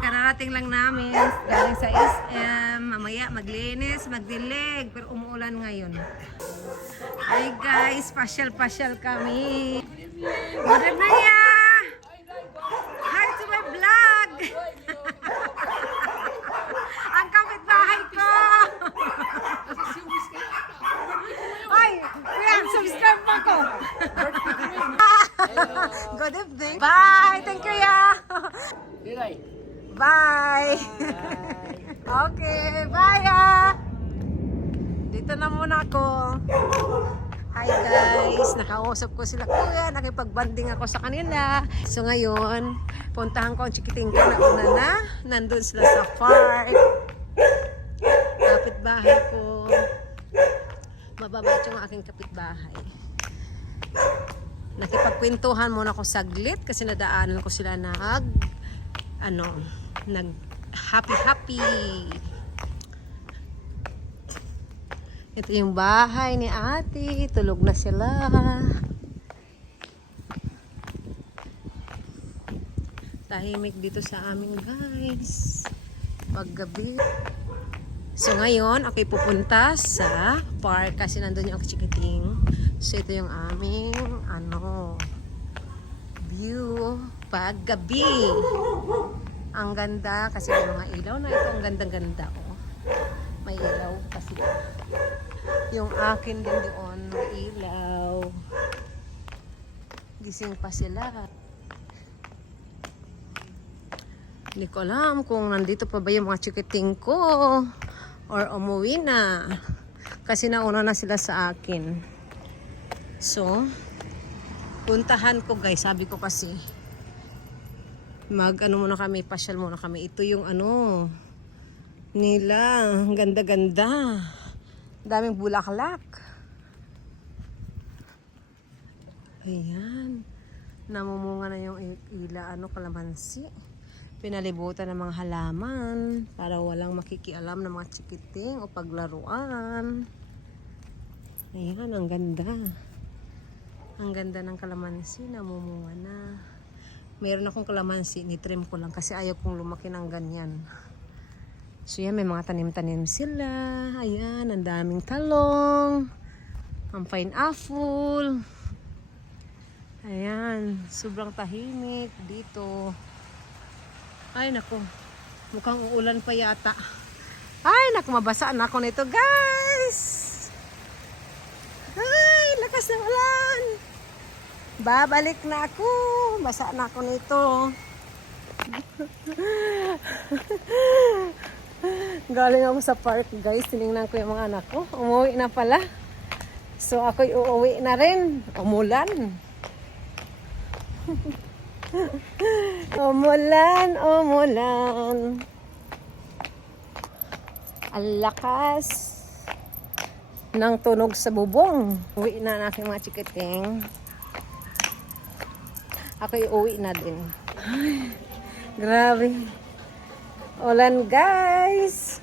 Kararating lang namin galing sa SM. Mamaya maglinis, magdilig. Pero umuulan ngayon. Hi guys, pasyal-pasyal kami. Good evening, ya! Hi to my vlog! Ang kapitbahay ko! Ay, kuya, subscribe mo ko! Good evening. Bye! Thank you, ya! Bye! okay, bye, ya! Dito na muna ako. Hi guys, nakausap ko sila kuya, nakipagbanding ako sa kanila. So ngayon, puntahan ko ang chikiting ko na una na. Nandun sila sa park. Kapitbahay ko. Mababait yung aking kapitbahay. Nakipagkwentuhan muna ako saglit kasi nadaanan ko sila nag ano, nag happy happy. Ito yung bahay ni ate. Tulog na sila. Tahimik dito sa amin guys. Paggabi. So ngayon, ako'y pupunta sa park kasi nandun yung chikiting. So ito yung aming ano view paggabi. Ang ganda kasi may mga ilaw na ito. Ang ganda-ganda oh. May ilaw kasi yung akin din doon, may ilaw. Gising pa sila. Hindi ko alam kung nandito pa ba yung mga chikiting ko or umuwi na. Kasi nauna na sila sa akin. So, puntahan ko guys. Sabi ko kasi, mag ano muna kami, pasyal muna kami. Ito yung ano, nila. Ganda-ganda. Daming bulaklak. Ayan. Namumunga na yung ila, ano, kalamansi. Pinalibutan ng mga halaman para walang makikialam ng mga chikiting o paglaruan. Ayan, ang ganda. Ang ganda ng kalamansi, namumunga na. Meron akong kalamansi, nitrim ko lang kasi ayaw kong lumaki ng ganyan. So yan, may mga tanim-tanim sila. Ayan, ang daming talong. Ang pineapple. Ayan, sobrang tahimik dito. Ay, nako. Mukhang uulan pa yata. Ay, naku, mabasa na ako nito, guys. Ay, lakas ng ulan. Babalik na ako. Basa na ako nito. Galing ako sa park, guys. Tinignan ko yung mga anak ko. Umuwi na pala. So, ako'y uuwi na rin. Umulan. umulan, umulan. Ang lakas ng tunog sa bubong. Uwi na ang aking mga chikiting. Ako'y uuwi na din. Ay, grabe. Ulan guys.